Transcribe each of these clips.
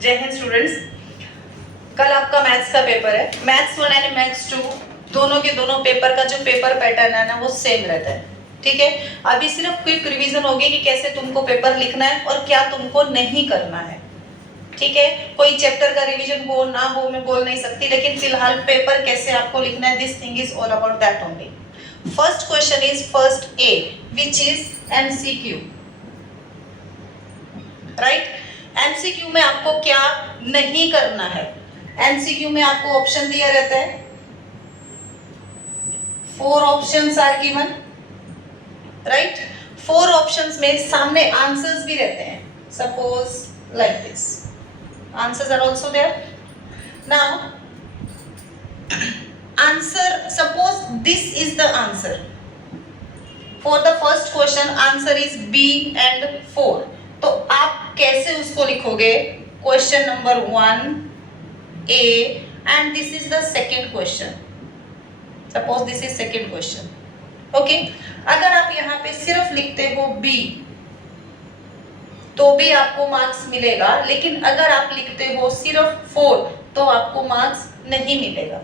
जय हिंद स्टूडेंट्स। कल आपका मैथ्स का पेपर है। मैथ्स 1 एंड मैथ्स 2 दोनों के दोनों पेपर का जो पेपर पैटर्न है ना वो सेम रहता है। ठीक है, अभी सिर्फ क्विक रिवीजन होगी कि कैसे तुमको पेपर लिखना है और क्या तुमको नहीं करना है। ठीक है, कोई चैप्टर का रिवीजन हो ना हो मैं बोल नहीं सकती, लेकिन फिलहाल पेपर कैसे आपको लिखना है, this thing is all about that only. First question is first A which is MCQ, right. MCQ में आपको क्या नहीं करना है। एमसीक्यू में आपको ऑप्शन दिया रहता है, 4 options are given, right. 4 options में सामने आंसर्स भी रहते हैं। Suppose like this, answers are also there. Now answer, suppose this is the answer for the first question, answer is B and 4। तो आप कैसे उसको लिखोगे? Question number 1 A and this is the second question. Suppose this is second question, okay. अगर आप यहाँ पे सिर्फ लिखते हो बी तो भी आपको मार्क्स मिलेगा, लेकिन अगर आप लिखते हो सिर्फ 4 तो आपको मार्क्स नहीं मिलेगा।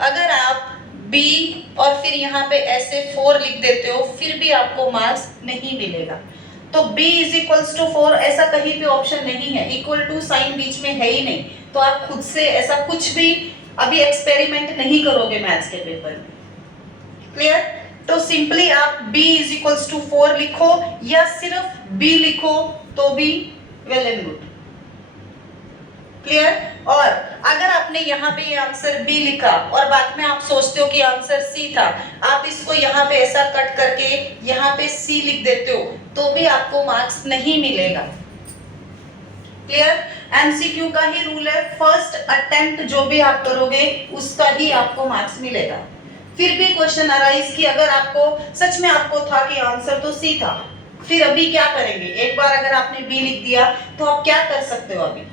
अगर आप बी और फिर यहाँ पे ऐसे 4 लिख देते हो फिर भी आपको मार्क्स नहीं मिलेगा। तो b इज इक्वल्स टू 4 ऐसा कहीं पे ऑप्शन नहीं है, इक्वल टू साइन बीच में है ही नहीं। तो आप खुद से ऐसा कुछ भी अभी एक्सपेरिमेंट नहीं करोगे मैथ्स के पेपर में। क्लियर? तो सिंपली आप b इज इक्वल्स टू 4 लिखो या सिर्फ b लिखो तो भी वेल एंड गुड। क्लियर? और अगर आपने यहाँ पे ये आंसर बी लिखा और बाद में आप सोचते हो कि आंसर सी था, आप इसको यहाँ पे ऐसा कट करके यहाँ पे सी लिख देते हो तो भी आपको मार्क्स नहीं मिलेगा। क्लियर? एमसीक्यू का ही रूल है, फर्स्ट अटेम्प्ट जो भी आप करोगे उसका ही आपको मार्क्स मिलेगा। फिर भी क्वेश्चन अराइज कि अगर आपको सच में आपको था कि आंसर तो सी था, फिर अभी क्या करेंगे? एक बार अगर आपने बी लिख दिया तो आप क्या कर सकते हो? अभी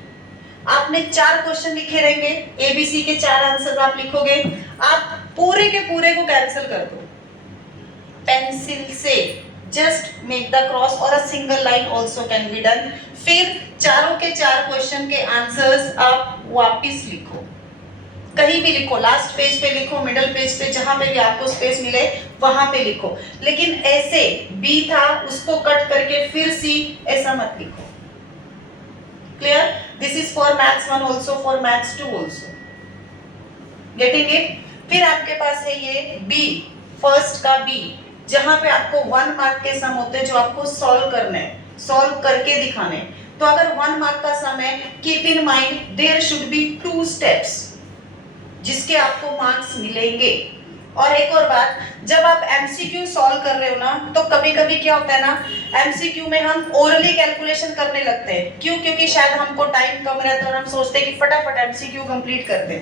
आपने 4 क्वेश्चन लिखे रहेंगे, एबीसी के 4 आंसर आप लिखोगे, आप पूरे के पूरे को कैंसिल कर दो पेंसिल से, जस्ट मेक द क्रॉस और a single line also can be done. फिर चारों के 4 क्वेश्चन के आंसर्स आप वापस लिखो, कहीं भी लिखो, लास्ट पेज पे लिखो, मिडिल पेज पे, जहां पे भी आपको स्पेस मिले वहां पे लिखो, लेकिन ऐसे बी था उसको कट करके फिर सी ऐसा मत लिखो। Clear? This is for maths 1 also, for maths 2 also. Getting it? फिर आपके पास है ये B, फर्स्ट का B, जहां पे आपको 1 मार्क के सम होते हैं जो आपको सॉल्व करने हैं, सॉल्व करके दिखाने। तो अगर 1 मार्क का सम है, keep in mind there should be 2 steps जिसके आपको मार्क्स मिलेंगे। और एक और बात, जब आप एमसीक्यू सॉल्व कर रहे हो ना तो कभी कभी क्या होता है ना, एमसीक्यू में हम ओरली कैलकुलेशन करने लगते हैं। क्यों? क्योंकि शायद हमको टाइम कम रहता है और हम सोचते हैं कि फटाफट एमसीक्यू कंप्लीट कर दें।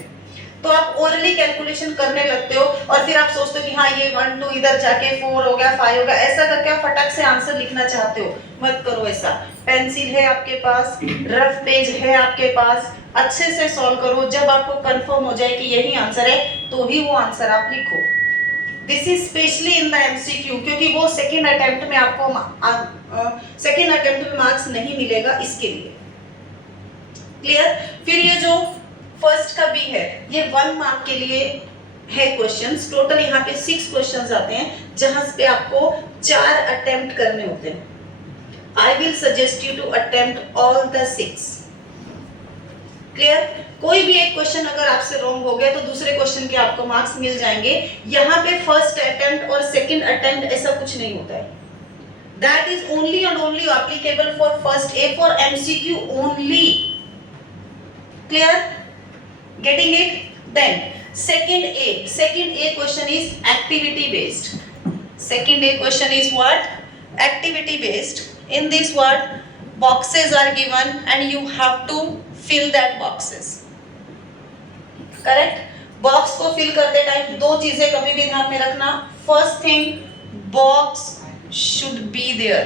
तो आप ओरली कैलकुलेशन करने लगते हो और फिर आप सोचते हो कि हाँ ये 1 2 इधर जाके 4 हो गया 5 हो गया, ऐसा करके आप फटाक से आंसर लिखना चाहते हो। मत करो ऐसा। पेंसिल है आपके पास, रफ पेज है आपके पास, अच्छे से सॉल्व करो। जब आपको कंफर्म हो जाए कि यही आंसर है तो ही वो आंसर आप लिखो। This is specially in the MCQ, क्योंकि वो सेकेंड अटेम्प्ट में आपको सेकेंड अटेम्प्ट में मार्क्स नहीं मिलेगा, इसके लिए। क्लियर? फिर ये जो फर्स्ट का बी है ये 1 मार्क के लिए है क्वेश्चंस। टोटल यहाँ पे 6 क्वेश्चंस आते हैं जहां पे आपको 4 अटेम्प्ट करने होते हैं। I will suggest you to attempt all the 6। Clear? कोई भी एक क्वेश्चन अगर आपसे रॉन्ग हो गया तो दूसरे क्वेश्चन के आपको मार्क्स मिल जाएंगे। यहाँ पे फर्स्ट अटेम्प्ट और सेकंड अटेम्प्ट ऐसा कुछ नहीं होता है। That is only and only applicable for first A, for MCQ only. Clear? Getting it? Then second A question is activity based. Second A question is what? Activity based. In this what? Boxes are given and you have to fill that boxes. Correct? Box को fill करते time 2 चीजें कभी भी ध्यान में रखना। First thing, box should be there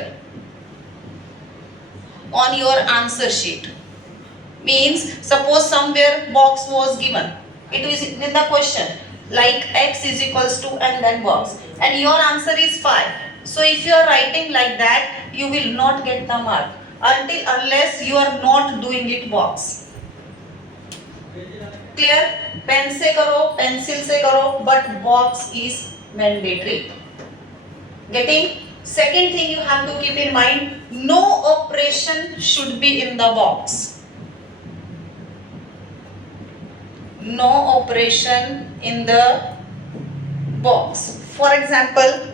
on your answer sheet. Means suppose somewhere box was given, it is in the question like x is equals to and then box, and your answer is 5. So if you are writing like that you will not get the mark. until unless you are not doing it box. Clear? Pen से करो, pencil से करो, but box is mandatory. Getting? Second thing you have to keep in mind, no operation should be in the box. No operation in the box. For example,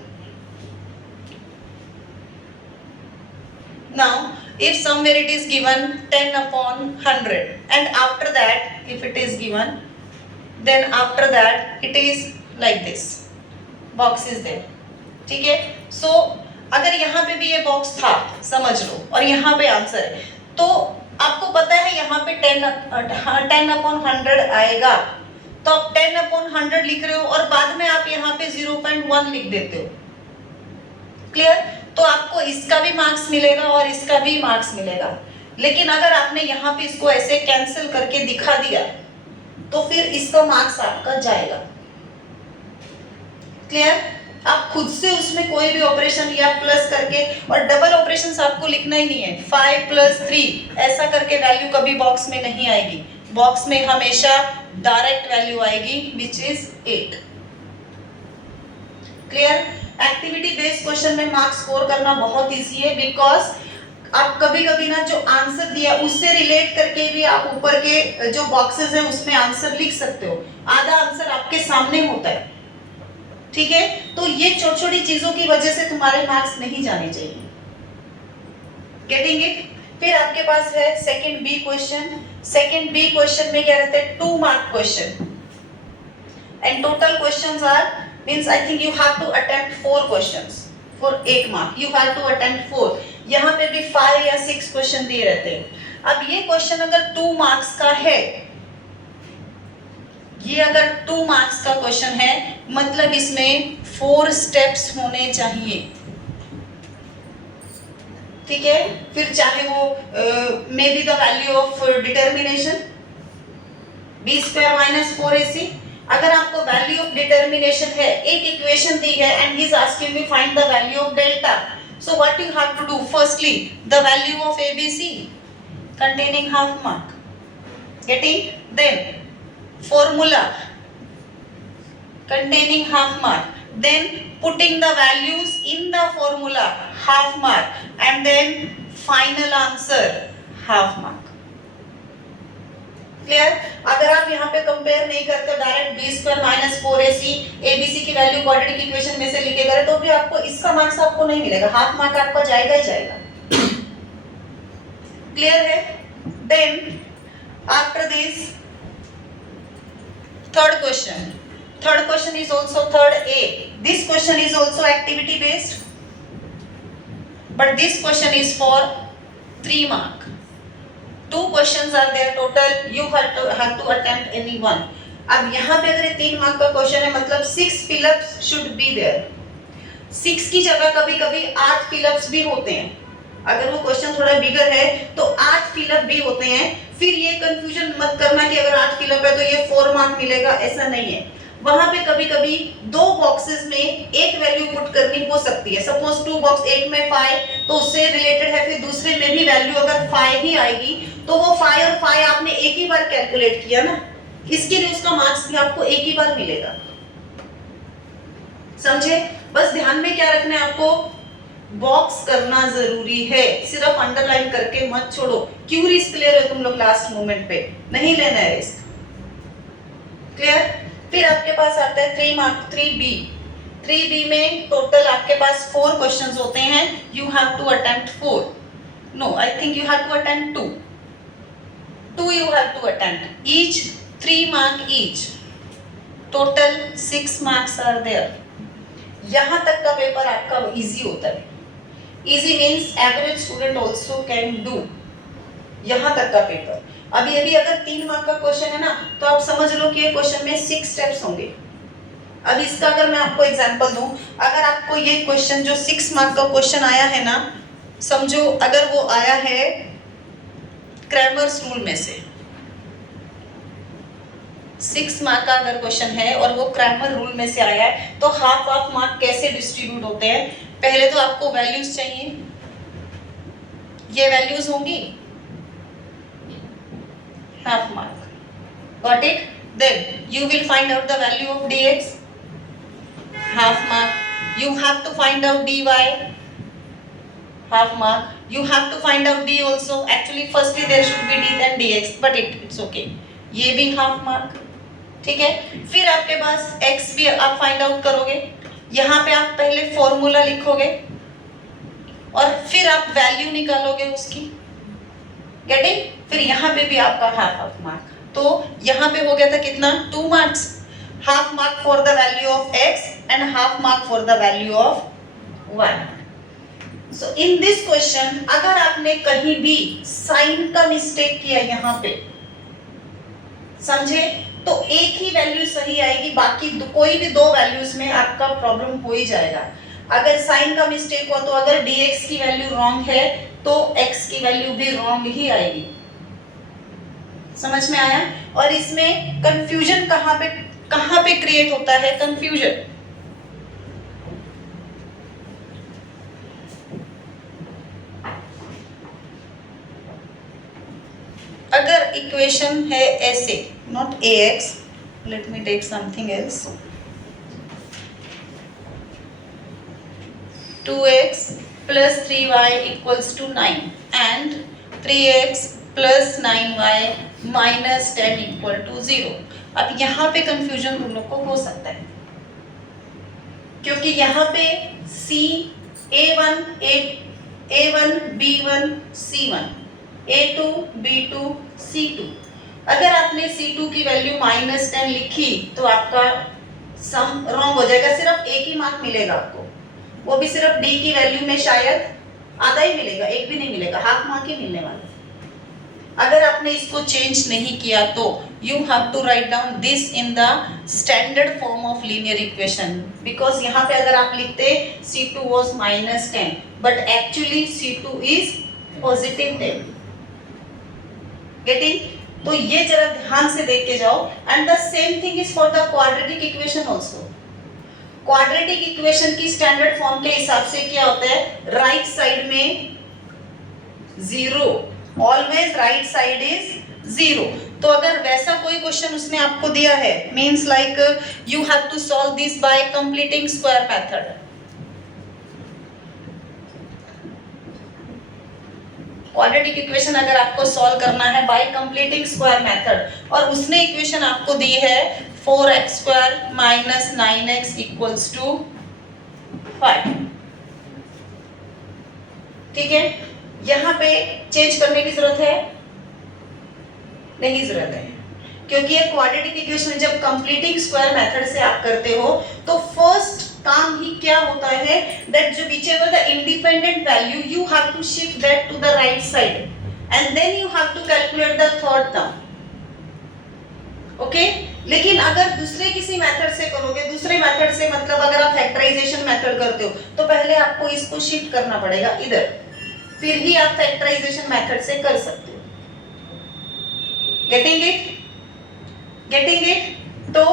now if somewhere it is given 10 upon 100 and after that if it is given, then after that it is like this, box is there. ठीक है? So अगर यहाँ पे भी ये box था, समझ लो, और यहाँ पे आंसर है, तो आपको पता है यहाँ पे 10 upon 100 आएगा, तो आप 10 upon 100 लिख रहे हो और बाद में आप यहाँ पे 0.1 लिख देते हो. क्लियर? तो आपको इसका भी मार्क्स मिलेगा और इसका भी मार्क्स मिलेगा. लेकिन अगर आपने यहाँ पे इसको ऐसे कैंसिल करके दिखा दिया तो फिर इसका मार्क्स आपका जाएगा. क्लियर? आप खुद से उसमें कोई भी ऑपरेशन या प्लस करके, और डबल ऑपरेशंस आपको लिखना ही नहीं है. 5 + 3 ऐसा करके वैल्यू कभी बॉक्स में नहीं आएगी. बॉक्स में हमेशा डायरेक्ट वैल्यू आएगी which is 8. Clear? Activity based question में मार्क्स स्कोर करना बहुत इजी है, बिकॉज आप कभी कभी ना जो आंसर दिया उससे रिलेट करके भी आप ऊपर के जो बॉक्सेस हैं उसमें आंसर लिख सकते हो. आधा आंसर आपके सामने होता है. ठीक है? तो ये छोटी छोटी चीजों की वजह से तुम्हारे मार्क्स नहीं जाने चाहिए. Getting it? फिर आपके पास है second B question. Second B question में क्या रहता है? 2 mark question and total questions are means I think you have to attempt 4 questions for 8 mark. You have to attempt 4. यहाँ पे भी 5 या 6 क्वेश्चन दिए रहते हैं. अब ये क्वेश्चन अगर 2 मार्क्स का है, ये अगर 2 मार्क्स का क्वेश्चन है, मतलब इसमें 4 स्टेप्स होने चाहिए. ठीक है? फिर चाहे वो may be the value of determination b² - 4ac. अगर आपको वैल्यू ऑफ डिटर्मिनेशन है, एक इक्वेशन दी है and he is asking you find the value of delta, so what you have to do? Firstly the value of abc containing half mark. Getting? Then formula containing half mark, then putting the values in the formula, half mark, and then final answer, half mark. Clear? अगर आप यहाँ पे compare नहीं करते, direct b² - 4ac abc की value quadratic equation में से लिखे गए, तो भी आपको इसका मार्क्स आपको नहीं मिलेगा. हाफ मार्क आपका जाएगा ही जाएगा. क्लियर है? Then after this third question. Third question is also third A. This question is also activity based, but this question is for 3 mark. 2 questions are there total. You have to attempt any one. अब यहाँ पे अगर 3 mark का question है, मतलब 6 fill-ups should be there. 6 की जगह कभी कभी 8 फिलअप्स भी होते हैं. अगर वो क्वेश्चन थोड़ा बिगर है तो 8 फिलअप भी होते हैं. फिर ये कंफ्यूजन मत करना कि अगर 8 फिलअप है तो ये 4 मार्क मिलेगा, ऐसा नहीं है. वहां पे कभी कभी 2 बॉक्सेस में एक वैल्यू पुट करनी हो सकती है. सपोज 2 बॉक्स, एक में 5 तो उससे रिलेटेड है, फिर दूसरे में भी वैल्यू अगर 5 ही आएगी तो वो 5 और 5 आपने एक ही बार कैलकुलेट किया ना, इसके लिए उसका मार्क्स भी आपको एक ही बार मिलेगा. समझे? बस ध्यान में क्या रखना है आपको, बॉक्स करना जरूरी है, सिर्फ अंडरलाइन करके मत छोड़ो. क्यों रिस्क ले रहे हो तुम लोग लास्ट मोमेंट पे? नहीं लेना है रिस्क. क्लियर? फिर आपके पास आता है 3 मार्क 3b. 3b में टोटल आपके पास 4 क्वेश्चंस होते हैं. You have to attempt 4. No, I think you have to attempt 2. 2 you have to attempt. Each 3 mark each. Total 6 marks are there. यहाँ तक का पेपर आपका इजी होता है. Easy means average student also can do. यहाँ तक का paper. अभी अगर 3 मार्क का क्वेश्चन है ना, तो आप समझ लो कि ये क्वेश्चन में 6 स्टेप्स होंगे. अब इसका अगर मैं आपको एग्जांपल दूं, अगर आपको ये क्वेश्चन जो 6 मार्क का क्वेश्चन आया है ना, समझो अगर वो आया है क्रैमर्स रूल में से, 6 मार्क का अगर क्वेश्चन है और वो क्रैमर रूल में से आया है, तो हाफ मार्क कैसे डिस्ट्रीब्यूट होते हैं? पहले तो आपको वैल्यूज चाहिए. ये वैल्यूज होंगी, half mark. Got it? Then you will find out the value of dx, half mark. You have to find out dy, half mark. You have to find out d also. Actually firstly there should be d then dx, but it's okay. ये भी half mark. ठीक है. फिर आपके पास x भी आप find out करोगे. यहाँ पे आप पहले फॉर्मूला लिखोगे और फिर आप वैल्यू निकालोगे उसकी. गेटिंग? फिर यहाँ पे भी आपका हाफ मार्क. तो यहाँ पे हो गया था कितना? 2 marks. Half mark for the value of x and half mark for the value of y. So in this question अगर आपने कहीं भी साइन का मिस्टेक किया यहाँ पे, समझे, तो एक ही वैल्यू सही आएगी, बाकी कोई भी 2 वैल्यूज में आपका प्रॉब्लम हो ही जाएगा. अगर साइन का मिस्टेक हुआ तो अगर dx की वैल्यू रॉन्ग है तो x की वैल्यू भी रॉन्ग ही आएगी. समझ में आया? और इसमें कंफ्यूजन कहां पे क्रिएट होता है? कंफ्यूजन अगर इक्वेशन है ऐसे, not ax, let me take something else, 2x plus 3y equals to 9 and 3x plus 9y minus 10 equal to 0. अब यहाँ पे कंफ्यूजन तुम लोग को हो सकता है क्योंकि यहाँ पे C A1 B1 C1 A2 B2 C2. अगर आपने C2 की वैल्यू -10 लिखी तो आपका सम रॉन्ग हो जाएगा. सिर्फ एक ही मार्क मिलेगा आपको, वो भी सिर्फ डी की वैल्यू में शायद आधा ही मिलेगा, एक भी नहीं मिलेगा, हाफ मार्क ही मिलने वाला. अगर आपने इसको चेंज नहीं किया तो you have to write down this in the standard form of linear equation. Because यहाँ पे अगर आप लिखते C2 was -10 but actually C2 इज +10. गेटिंग? तो ये जरा ध्यान से देख के जाओ. And the same thing is for the quadratic equation also. Quadratic equation की स्टैंडर्ड फॉर्म के हिसाब से क्या होता है? राइट साइड में 0, ऑलवेज राइट साइड इज 0. तो अगर वैसा कोई क्वेश्चन उसने आपको दिया है, means like you have to solve this by completing square method. Quadratic equation अगर आपको सॉल्व करना है बाय कंप्लीटिंग स्क्वायर मेथड और उसने इक्वेशन आपको दी है 4x² minus 9x equals to 5. ठीक है? यहाँ पे चेंज करने की जरूरत है? नहीं जरूरत है, क्योंकि ये क्वाड्रेटिक इक्वेशन जब कंप्लीटिंग स्क्वायर मेथड से आप करते हो तो फर्स्ट काम ही क्या होता है, दैट जो whichever the independent value you have to shift that to the right side and then you have to calculate the third term. Okay? लेकिन अगर दूसरे किसी मेथड से करोगे, दूसरे मेथड से मतलब अगर आप फैक्टराइजेशन मेथड करते हो तो पहले आपको इसको शिफ्ट करना पड़ेगा इधर, फिर ही आप फैक्टराइजेशन मेथड से कर सकते हो. Getting it? Getting it? तो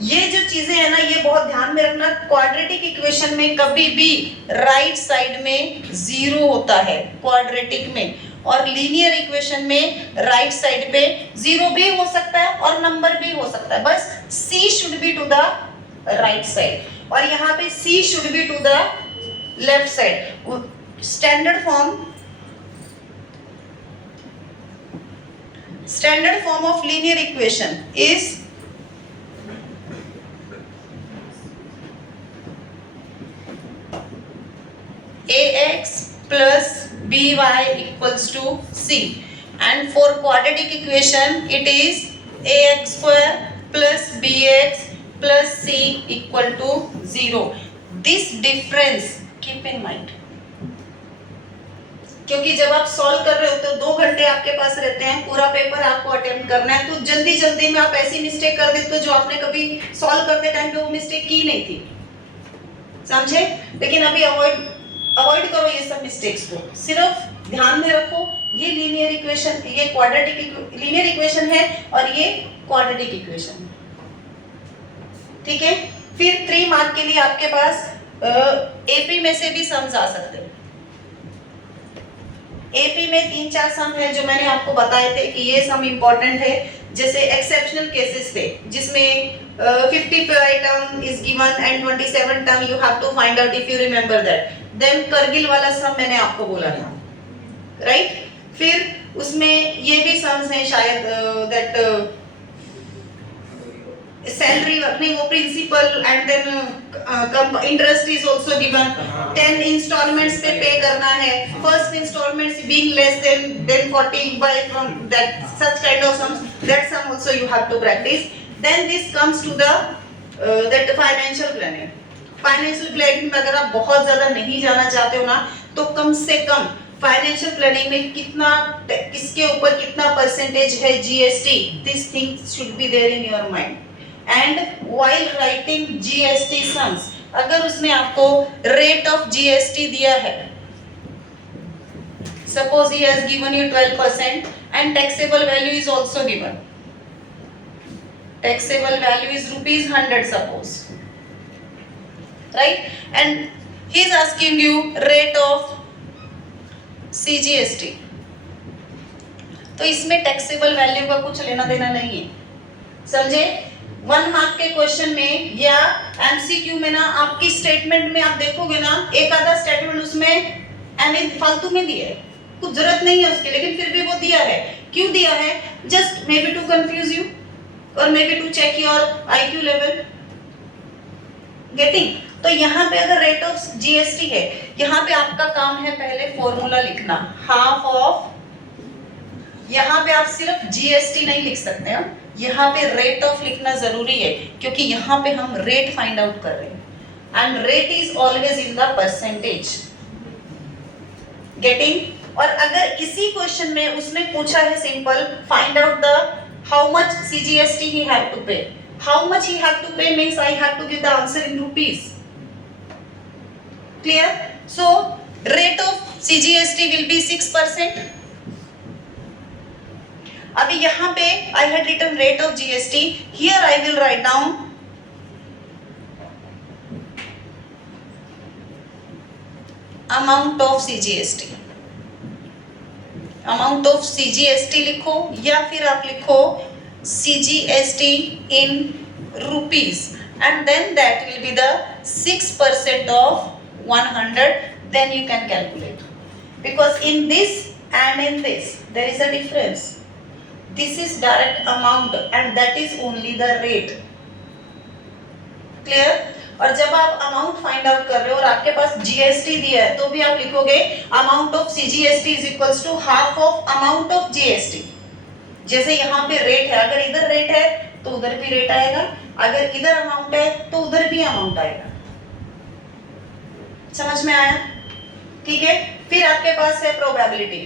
ये जो चीजें है ना, ये बहुत ध्यान में रखना. क्वाड्रेटिक इक्वेशन में कभी भी राइट साइड में 0 होता है क्वाड्रेटिक में, और लीनियर इक्वेशन में राइट साइड पे 0 भी हो सकता है और नंबर भी हो सकता है. बस C should be to the right side और यहाँ पे C should be to the left side. Standard form of linear equation is ax plus by equals to c, and for quadratic equation it is ax square plus bx plus c equal to 0. This difference keep in mind, क्योंकि जब आप solve कर रहे हो तो 2 घंटे आपके पास रहते हैं, पूरा पेपर आपको अटेम्प्ट करना है, तो जल्दी में आप ऐसी मिस्टेक कर देते हो जो आपने कभी सॉल्व करते टाइम पे वो मिस्टेक की नहीं थी. समझे? लेकिन अभी अवॉइड करो ये सब मिस्टेक्स को. सिर्फ ध्यान में रखो ये लीनियर इक्वेशन, ये क्वाड्रेटिक लीनियर इक्वेशन है और ये क्वाड्रेटिक इक्वेशन. ठीक है? फिर 3 मार्क के लिए आपके पास एपी में से भी सम्स आ सकते हैं. एपी में 3-4 सम है जो मैंने आपको बताए थे कि ये सम इम्पोर्टेंट है, जैसे एक्सेप्शनल केसेस थे जिसमें 50 per item is given and 27 term you have to find out if you remember that. Then Kargil वाला सम मैंने आपको बोला था, राइट? फिर उसमें ये भी सम्स हैं शायद दैट सैलरी अपनी वो principal and then interest is also given, 10 installments पे पे करना है, first installments being less than 40 by from that such kind of sums, that sum also you have to practice. Then this comes to the that financial planning. Financial planning में अगर आप बहुत ज्यादा नहीं जाना चाहते हो ना, तो कम से कम फाइनेंशियल प्लानिंग में कितना, किसके ऊपर कितना परसेंटेज है GST, this thing should be there in your mind. And while writing GST sums, अगर उसने आपको रेट ऑफ जीएसटी दिया है, suppose he has given you 12% and taxable value is also given, taxable value is ₹100 suppose, right? And he is asking you rate of CGST. तो इसमें taxable value का कुछ लेना देना नहीं है, समझे? 1 मार्क के क्वेश्चन में या एमसीक्यू में ना, आपकी स्टेटमेंट में आप देखोगे ना, एक आधा स्टेटमेंट उसमें एनी फालतू में दिया है, कुछ जरूरत नहीं है उसके, लेकिन फिर भी वो दिया है. क्यों दिया है? Just maybe to confuse you or maybe to check your IQ level. Getting? तो यहाँ पे अगर रेट ऑफ जीएसटी है, यहाँ पे आपका काम है पहले फॉर्मूला लिखना, हाफ ऑफ, यहाँ पे आप सिर्फ जीएसटी नहीं लिख सकते हैं, यहाँ पे रेट ऑफ लिखना जरूरी है, क्योंकि यहाँ पे हम रेट फाइंड आउट कर रहे हैं, and rate is always in the percentage. Getting? और अगर इसी क्वेश्चन में उसने पूछा है simple, find out the how much CGST he have to pay, how much he have to pay means I have to give the answer in rupees. Clear? So rate of CGST will be 6%. अभी यहाँ पे I had written rate of GST. Here I will write down amount of CGST. Amount of CGST लिखो, या फिर आप लिखो CGST in rupees, and then that will be the 6% of 100. Then you can calculate, because in this and in this there is a difference. This is direct amount and that is only the rate. Clear? और जब आप amount find out कर रहे हो और आपके पास GST दिया है, तो भी आप लिखोगे amount of CGST is equals to half of amount of GST. जैसे यहाँ पे रेट है, अगर इधर रेट है तो उधर भी रेट आएगा, अगर इधर अमाउंट है तो उधर भी अमाउंट आएगा. समझ में आया? ठीक है. फिर आपके पास है प्रोबेबिलिटी.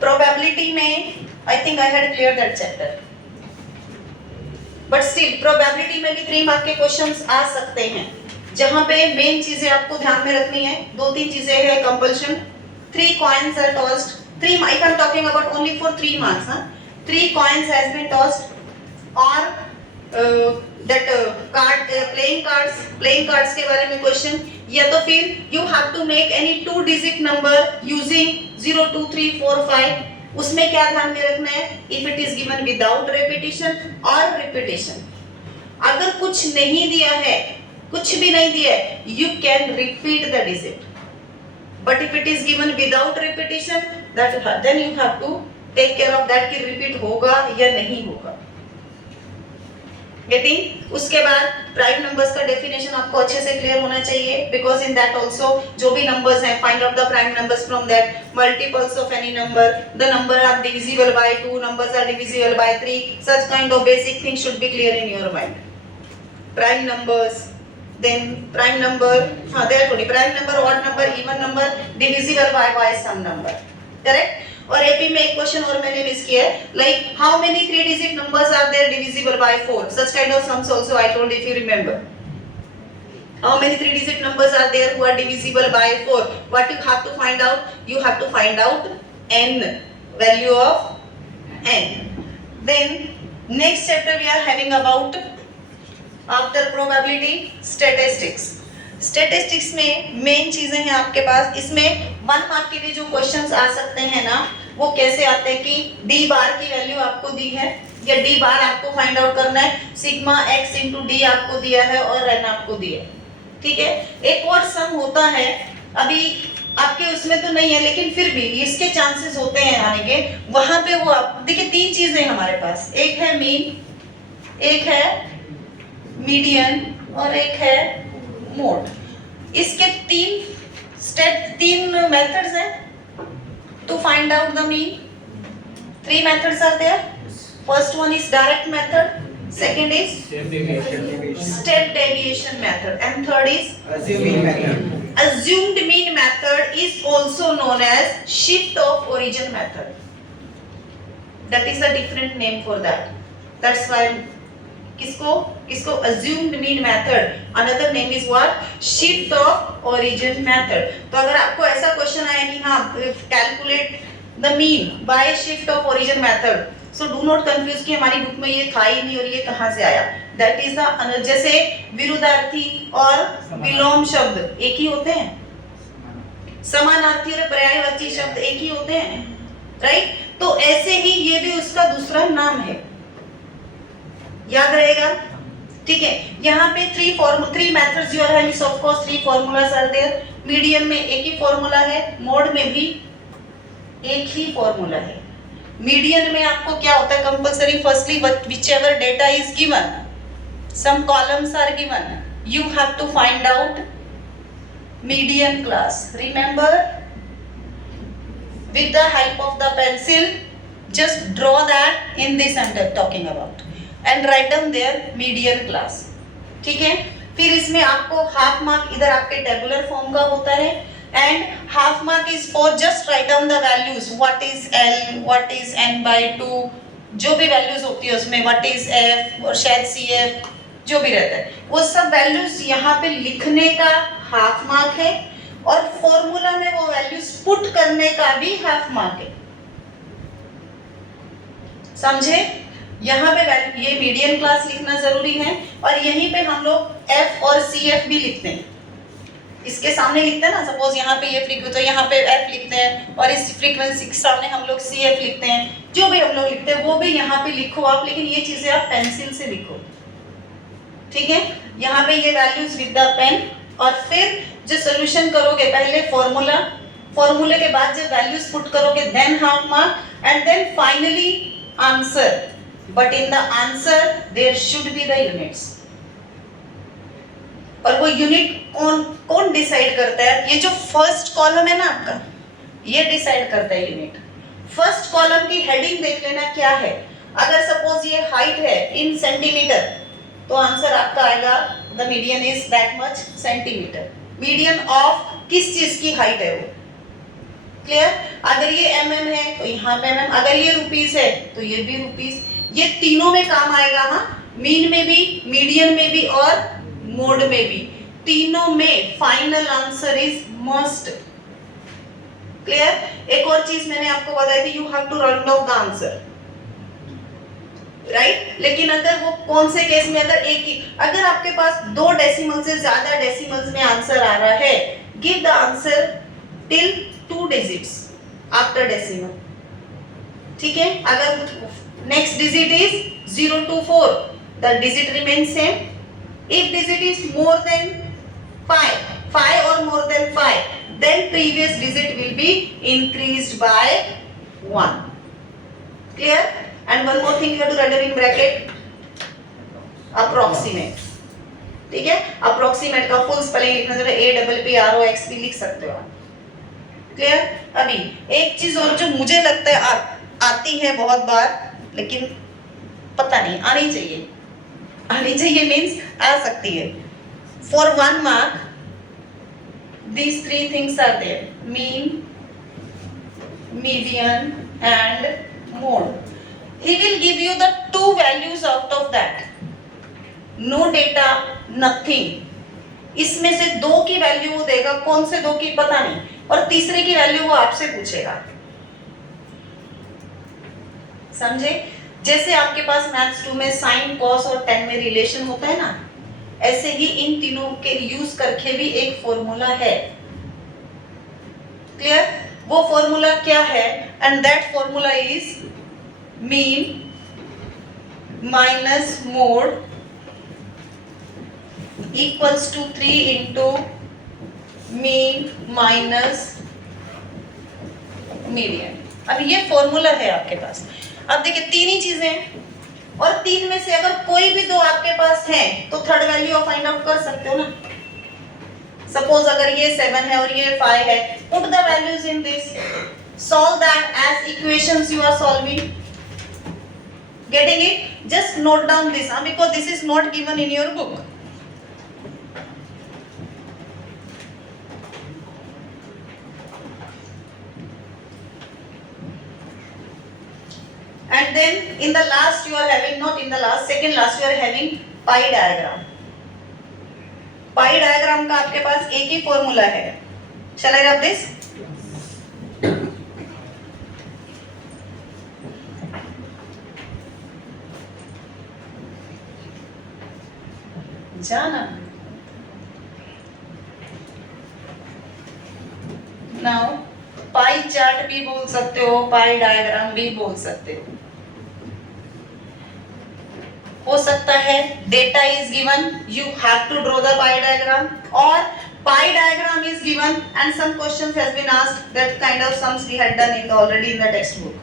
प्रोबेबिलिटी में I think I had clear that chapter, but still probability में भी 3 मार्क के क्वेश्चंस आ सकते हैं, जहां पे मेन चीजें आपको ध्यान में रखनी है. 2-3 चीजें है. Compulsion, 3 coins are tossed. 3, if I am talking about only for 3 marks, 3 coins has been tossed, or that card playing cards के बारे में क्वेश्चन, या तो फिर you have to make any 2 digit number using 0, 2, 3, 4, 5. उसमें क्या ध्यान में रखना है? If it is given without repetition or repetition. अगर कुछ नहीं दिया है, कुछ भी नहीं दिया है, you can repeat the digit. But if it is given without repetition, then you have to take care of that कि repeat होगा या नहीं होगा. Getting? उसके बाद प्राइम नंबर्स का डेफिनेशन आपको अच्छे से क्लियर होना चाहिए, because in that also जो भी नंबर्स हैं, find out the prime numbers from that, multiples of any number, the number are divisible by 2, numbers are divisible by 3, such kind of basic things should be clear in your mind. Prime numbers, then prime number, there only prime number, odd number, even number, divisible by some number. Correct? और AP में एक question और मैंने miss किया है, like how many 3 digit numbers are there divisible by 4? Such kind of sums also I told, if you remember. How many 3 digit numbers are there who are divisible by 4? What you have to find out? You have to find out n, value of n. Then next chapter we are having about, after probability, statistics. Statistics में main चीजें हैं आपके पास, इसमें 1 mark के लिए जो questions आ सकते हैं ना, वो कैसे आते हैं कि डी बार की वैल्यू आपको दी है या डी बार आपको फाइंड आउट करना है, सिग्मा एक्स इंटू डी आपको दिया है और एन आपको दिया है, ठीक है। एक और सम होता है, अभी आपके उसमें तो नहीं है लेकिन फिर भी इसके चांसेस होते हैं आने के, वहां पे वो आप देखिए 3 चीजें हमारे पास, एक है मीन, एक है मीडियन और एक है मोड। इसके 3 मेथड्स हैं to find out the mean. 3 methods are there. First one is direct method, second is step deviation method, and third is Assuming method. assumed mean method is also known as shift of origin method. That is a different name for that. That's why किसको assumed mean method, another name is what, shift of origin method. तो अगर आपको ऐसा question आया कि हाँ calculate the mean by shift of origin method, so do not confuse कि हमारी बुक में ये था ही नहीं और ये कहाँ से आया. That is the जैसे विरुद्धार्थी और विलोम शब्द एक ही होते हैं, समानार्थी और पर्यायवाची शब्द एक ही होते हैं, राइट? तो ऐसे ही ये भी उसका दूसरा नाम है, याद रहेगा, ठीक है। यहाँ पे 3 methods you are having, of course 3 formulas are there. Median में एक ही फॉर्मूला है, मोड में भी एक ही फॉर्मूला है। मीडियन में आपको क्या होता है compulsory, firstly whichever data is given, some columns are given, you have to find out median class. Remember, with the help of the pencil just draw that in this I'm talking about and write down their median class, ठीक है। फिर इसमें आपको half mark इधर आपके tabular form का होता है and half mark is for just write down the values, what is L, what is N by 2, जो भी वैल्यूज होती है उसमें, व्हाट इज एफ और शायद सी एफ, जो भी रहता है वो सब वैल्यूज यहाँ पे लिखने का हाफ मार्क है और फॉर्मूला में वो वैल्यूज पुट करने का भी हाफ मार्क है, समझे? यहाँ पे ये मीडियन क्लास लिखना जरूरी है और यहीं पे हम लोग एफ और सी एफ भी लिखते हैं, इसके सामने लिखते हैं ना, सपोज यहाँ पे ये फ्रीक्वेंसी तो यहाँ पे एफ लिखते हैं और इस फ्रीक्वेंसी के सामने हम लोग सी एफ लिखते हैं, जो भी हम लोग लिखते हैं वो भी यहाँ पे लिखो आप, लेकिन ये चीजें आप पेंसिल से लिखो, ठीक है। यहाँ पे ये वैल्यूज विद द पेन और फिर जो सोल्यूशन करोगे पहले फॉर्मूले के बाद जब वैल्यूज पुट करोगे then half mark and then finally answer, but in the answer there should be the units. और वो यूनिट कौन डिसाइड करता है? ये जो फर्स्ट कॉलम है ना आपका, ये डिसाइड करता है यूनिट। फर्स्ट कॉलम की हेडिंग देख लेना क्या है, अगर सपोज ये हाइट है इन सेंटीमीटर तो आंसर आपका आएगा the median is that much centimetre. Median of किस चीज की हाइट है वो, क्लियर? अगर ये mm है तो यहाँ पे mm, अगर ये रुपीस है तो ये भी रुपीस, ये तीनों में काम आएगा, हाँ, मीन में भी, मीडियन में भी और मोड में भी, तीनों में final answer is must, clear? एक और चीज मैंने आपको बताई थी, you have to round off the answer, right? लेकिन अगर वो कौन से केस में, अगर आपके पास 2 डेसिमल से ज्यादा डेसिमल्स में आंसर आ रहा है, give the answer till 2 digits after decimal, ठीक है। अगर next digit is 0 to 4, the digit remains same. If digit is more than 5 or more than 5, then previous digit will be increased by 1, clear? And one more thing you have to write in bracket, approximate, ठीक है। approximate का full spelling लिखना जरूरी, APPROX भी लिख सकते हो आप, क्लियर? अभी एक चीज और जो मुझे लगता है आती है बहुत बार, लेकिन पता नहीं, आनी चाहिए मीन्स आ सकती है। For 1 mark these 3 things are there, mean, median and mode. He will give you the 2 values out of that, no data, nothing. इसमें से 2 की वैल्यू वो देगा, कौन से 2 की पता नहीं, और तीसरे की वैल्यू वो आपसे पूछेगा, समझे? जैसे आपके पास मैथ्स 2 में साइन, कॉस और tan में रिलेशन होता है ना, ऐसे ही इन तीनों के यूज करके भी एक फॉर्मूला है, क्लियर? वो फॉर्मूला क्या है? And that formula is mean minus mode equals to 3 into mean minus median. अब ये फॉर्मूला है आपके पास। अब देखिए तीन ही चीजें हैं और तीन में से अगर कोई भी दो आपके पास है तो थर्ड वैल्यू फाइंड आउट कर सकते हो ना। सपोज अगर ये 7 है और ये 5 है, put the values in this, solve that as equations you are solving. Getting it? Just note down this because this is not given in your book. And then in the last you are having, not in the last, second last you are having pi diagram. pi diagram का आपके पास एक ही formula है। Shall I rub this? जाना। Now pie chart भी बोल सकते हो, पाई diagram भी बोल सकते हो सकता है data is given, you have to draw the pie diagram, और pie diagram is given and some questions has been asked that kind of sums we had done in already in the textbook,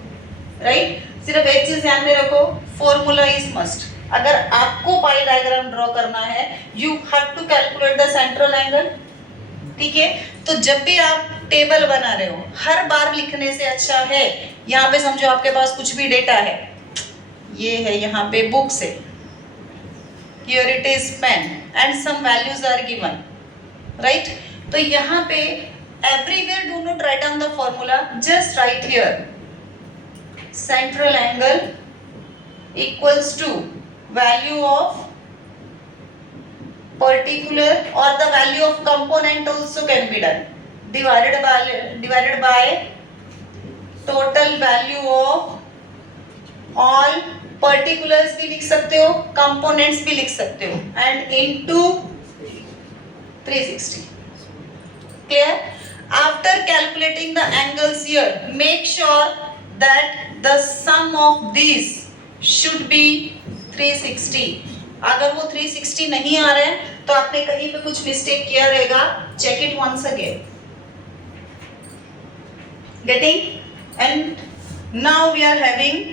right? सिर्फ एक चीज ध्यान में रखो, formula is must. अगर आपको पाई diagram draw करना है, you have to calculate the central angle, ठीक है? तो जब भी आप टेबल बना रहे हो, हर बार लिखने से अच्छा है, यहाँ पे समझो आपके पास कुछ भी डेटा है, ये है यहाँ पे बुक से, here it is pen and some values are given, right? तो यहाँ पे everywhere do not write down the formula, just write here central angle equals to value of particular or the value of component also can be done, divided by total value of all particulars भी लिख सकते हो, components भी लिख सकते हो, and into 360. Clear? After calculating the angles here, make sure that the sum of these should be 360. अगर वो 360 नहीं आ रहे हैं तो आपने कहीं पे कुछ मिस्टेक किया रहेगा, check it once again. Getting? And now we are having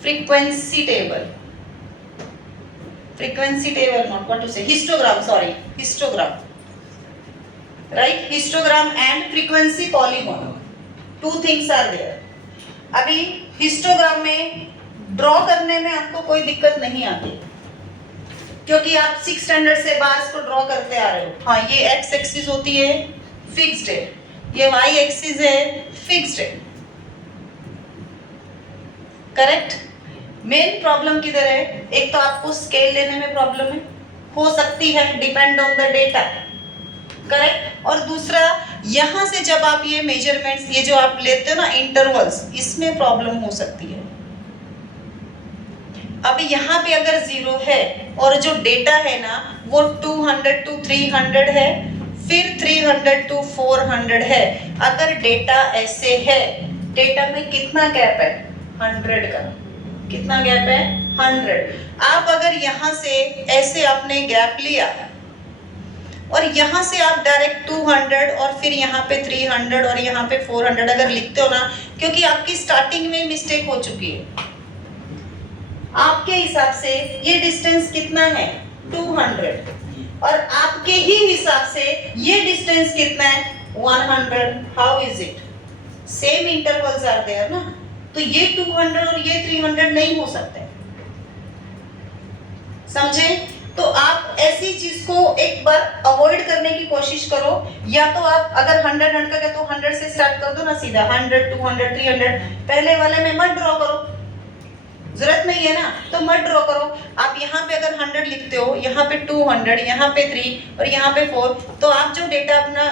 frequency table, not what to say, histogram, sorry, histogram, right? Histogram and frequency polygon, two things are there. अभी histogram में ड्रॉ करने में आपको कोई दिक्कत नहीं आती क्योंकि आप 6 स्टैंडर्ड से बार्स को ड्रॉ करते आ रहे हो। हाँ, ये x एक्सिस होती है, फिक्स्ड है, ये y एक्सिस है, फिक्स्ड है, करेक्ट? मेन प्रॉब्लम किधर है? एक तो आपको स्केल लेने में प्रॉब्लम है, हो सकती है, depend on the data, correct? और दूसरा, यहां से जब आप ये मेजरमेंट्स, ये जो आप लेते हो ना इंटरवल्स, इसमें प्रॉब्लम हो सकती है। अब यहाँ पे अगर 0 है और जो डेटा है ना वो 200 to 300 है, फिर 300 to 400 है। अगर डेटा ऐसे है, डेटा में कितना गैप है? 100 का। कितना गैप है? 100। आप अगर यहाँ से ऐसे आपने गैप लिया और यहाँ से आप डायरेक्ट 200 और फिर यहाँ पे 300 और यहाँ पे 400 अगर लिखते हो ना, क्योंकि आपकी स्टार्टिंग में मिस्टेक हो चुकी है। आपके हिसाब से ये डिस्टेंस कितना है? 200, और आपके ही हिसाब से ये डिस्टेंस कितना है? 100। How is it? Same intervals are there ना, तो ये 200 और ये 300 नहीं हो सकते, समझे? तो आप ऐसी चीज को एक बार अवॉइड करने की कोशिश करो। या तो आप अगर 100 का तो 100 से स्टार्ट कर दो ना सीधा, 100, 200, 300। पहले वाले में मत ड्रॉ करो, जरूरत नहीं है ना, तो मत ड्रॉ करो। आप यहाँ पे अगर 100 लिखते हो, यहाँ पे 200, यहाँ पे 3 और यहाँ पे 4, तो आप जो डेटा अपना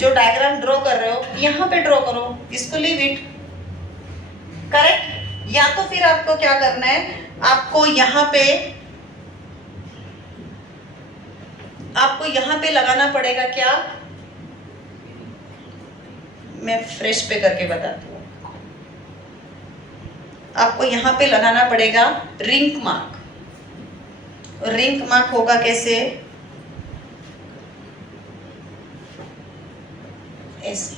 जो डायग्राम ड्रॉ कर रहे हो यहाँ पे ड्रॉ करो, इसको लीव इट, करेक्ट? या तो फिर आपको क्या करना है, आपको यहाँ पे लगाना पड़ेगा क्या? मैं फ्रेश पे करके बताती हूँ। आपको यहाँ पे लगाना पड़ेगा रिंग मार्क। रिंग मार्क होगा कैसे, ऐसे,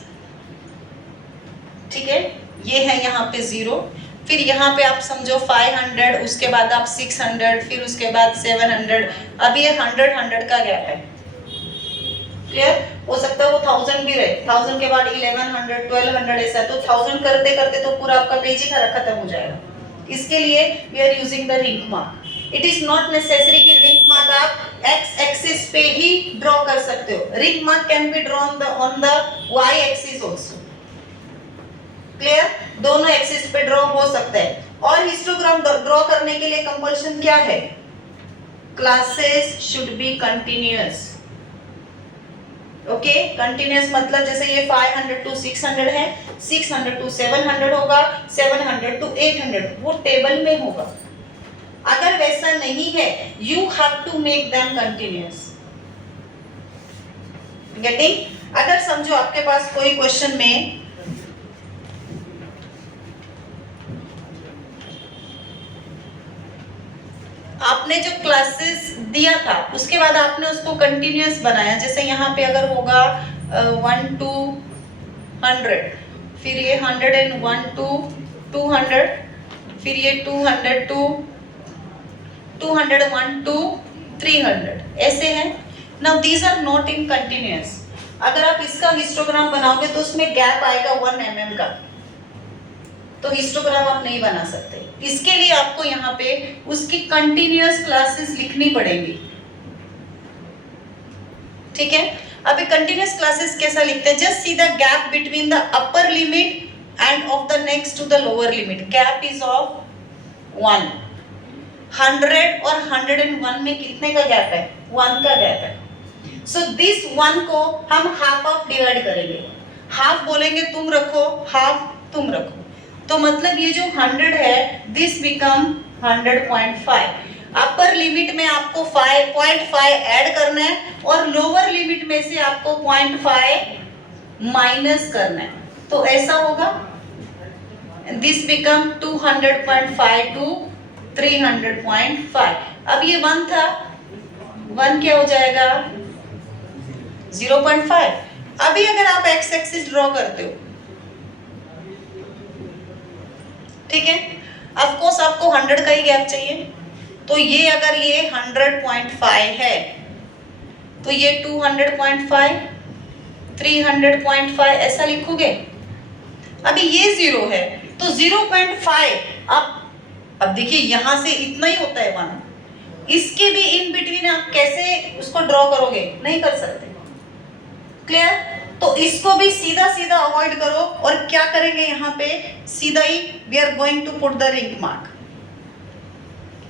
ठीक है। ये है यहाँ पे 0, फिर यहाँ पे आप समझो 500, उसके बाद आप 600, फिर उसके बाद 700। अब ये 100 का गैप है, क्लियर। हो सकता है वो 1000 भी रहे, 1000 के बाद 1100, 1200 ऐसा, तो 1000 करते करते तो पूरा आपका पेज ही खत्म हो जाएगा। इसके लिए we are using the ring mark. It is not necessary कि रिंग मार्क आप एक्स एक्सिस पे ही ड्रॉ कर सकते हो। Ring mark can be drawn on the Y axis also, clear. दोनों एक्सिस पे ड्रॉ हो सकता है। और हिस्टोग्राम ड्रॉ करने के लिए कंपल्शन क्या है, classes should be continuous. Okay, continuous मतलब जैसे ये 500 to 600 है, 600 to 700 होगा, 700 to 800, वो टेबल में होगा। अगर वैसा नहीं है, you have to make them continuous. Getting. अगर समझो आपके पास कोई क्वेश्चन में आपने जो क्लासेस दिया था उसके बाद आपने उसको कंटिन्यूअस बनाया, जैसे यहाँ पे अगर होगा 1 to 100, फिर ये 101 to 200, फिर ये 200 to 201 to 300, ऐसे हैं। Now these are not in continuous. अगर आप इसका हिस्टोग्राम बनाओगे तो उसमें गैप आएगा 1 mm का, तो हिस्टोग्राम आप नहीं बना सकते। इसके लिए आपको यहाँ पे उसकी कंटिन्यूअस क्लासेस लिखनी पड़ेंगी, ठीक है। अभी कंटिन्यूअस क्लासेस कैसा लिखते हैं, just see the gap between the upper limit and of the next to the lower limit. Gap is of 1। 100 और 101 में कितने का गैप है, 1 का गैप है। सो दिस 1 को हम हाफ ऑफ डिवाइड करेंगे। हाफ बोलेंगे तुम रखो, हाफ तुम रखो, तो मतलब ये जो 100 है दिस बिकम 100.5। अपर लिमिट में आपको 0.5 ऐड करना है और लोअर लिमिट में से आपको 0.5 माइनस करना है, तो ऐसा होगा दिस बिकम 200.5 to 300.5। अब ये 1 था, 1 क्या हो जाएगा 0.5। अभी अगर आप एक्स एक्सिस ड्रॉ करते हो, ठीक है, ऑफ कोर्स आपको 100 का ही गैप चाहिए, तो ये अगर ये 100.5 है तो ये 200.5, 300.5 ऐसा लिखोगे। अभी ये 0 है तो 0.5 अब देखिए यहां से इतना ही होता है 1, इसके भी इन बिटवीन आप कैसे उसको ड्रॉ करोगे, नहीं कर सकते, क्लियर। तो इसको भी सीधा सीधा अवॉइड करो और क्या करेंगे यहाँ पे सीधा ही we are going to put the ring mark.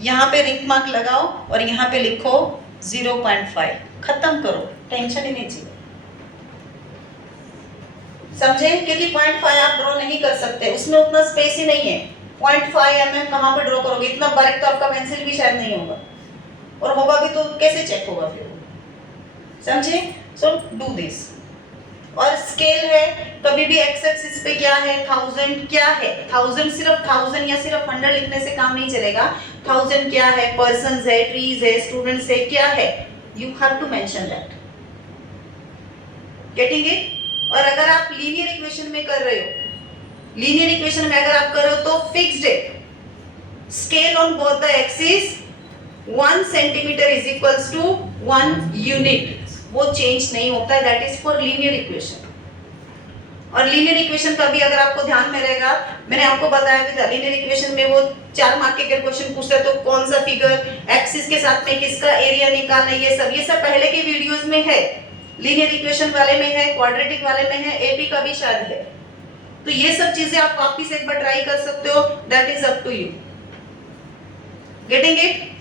यहाँ पे रिंग मार्क लगाओ और यहाँ पे लिखो 0.5, खत्म करो, टेंशन ही नहीं चाहिए, समझे। क्योंकि 0.5 आप ड्रॉ नहीं कर सकते, उसमें उतना स्पेस ही नहीं है। 0.5 mm कहाँ पे ड्रॉ करोगे, इतना बारीक तो आपका पेंसिल भी शायद नहीं होगा, और होगा भी तो कैसे चेक होगा फिर, समझे। So do this. और स्केल है, कभी भी एक्स एक्सिस पे क्या है 1000, क्या है 1000, सिर्फ 1000 या सिर्फ 100 लिखने से काम नहीं चलेगा। 1000 क्या है, पर्सन्स है, ट्रीज है, स्टूडेंट्स है, क्या है, you have to mention that, getting it. और अगर आप लीनियर इक्वेशन में कर रहे हो, लीनियर इक्वेशन में अगर आप कर रहे हो तो फिक्स्ड है, scale on both the axis 1 centimetre is equals to 1 unit, वो चेंज नहीं होता है, that is for linear equation. और लीनियर इक्वेशन का भी अगर आपको ध्यान में रहेगा, मैंने आपको बताया भी था, लीनियर इक्वेशन में वो 4 मार्क के अगर क्वेश्चन पूछते हैं तो कौन सा फिगर, एक्सिस के साथ में किसका एरिया निकालना, ये सब पहले के वीडियोस में है, लीनियर इक्वेशन वाले में है, क्वाड्रेटिक वाले में है, एपी का भी शायद है। तो ये सब चीजें आप वापस एक बार ट्राई कर सकते हो, that is up to you, getting it.